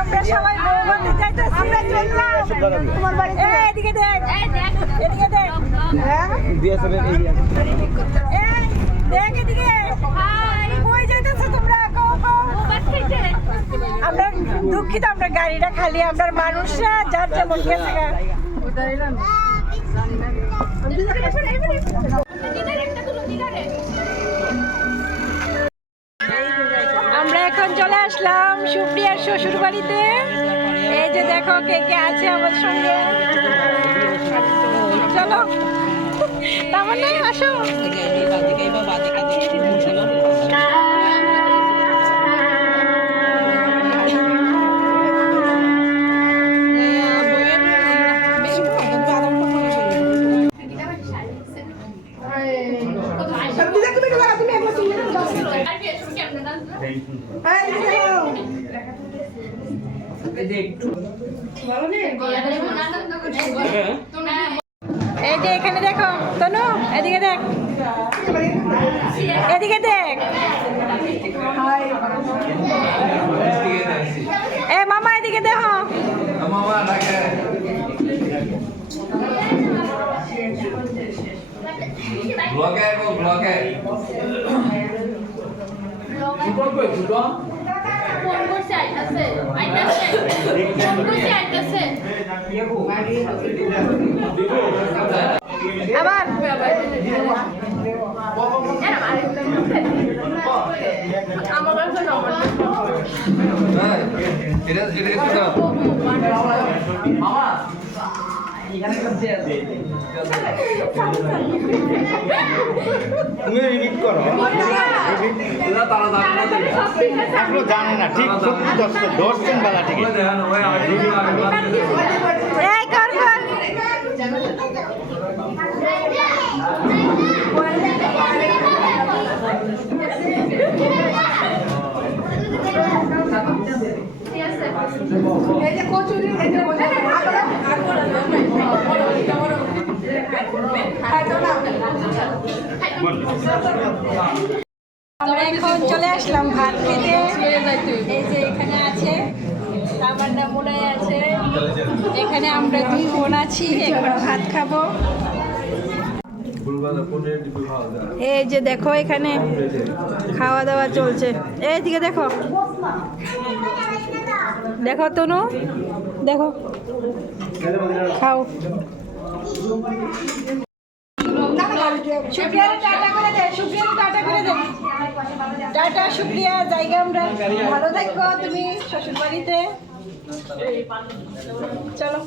আমরা সবাই বৌবাতে যাইতেছি। আমরা চললাম তোমার বাড়িতে। এদিকে দেখ, এদিকে দেখ, দেখ এদিকে। কই যাইতেছো তোমরা? আমরা দুঃখিত, আমরা গাড়িটা খালি, আমরা মানুষরা যার যেমন গেছে। আমরা এখন চলে আসলাম সুপ্রিয়ার শ্বশুর বাড়িতে। এই যে দেখো কে কে আছে আমার সঙ্গে। চলো তাহলে আসো। এই যে এখানে দেখো তনু, এদিকে দেখ, এদিকে দেখ। এ মামা এদিকে দেখো। আবার তুমি রিপিট করো। এখনো জানে না ঠিক সত্যি দর্শন বেলা ঠিক আমরা এখন চলে আসলাম ভাত খেতে। এই যে এখানে আছে রামান্না মনে আছে, এখানে আমরা দুই বোন আছি, এখন ভাত খাবো। এই যে দেখো এখানে খাওয়া দাওয়া চলছে। এইদিকে দেখো, দেখো তনু, দেখো খাও। সুপ্রিয়া টাটা করে দে, সুপ্রিয়া টাটা করে দে। টাটা সুপ্রিয়া, জায়গা আমরা ভালো থাকো তুমি শ্বশুর বাড়িতে। চলো।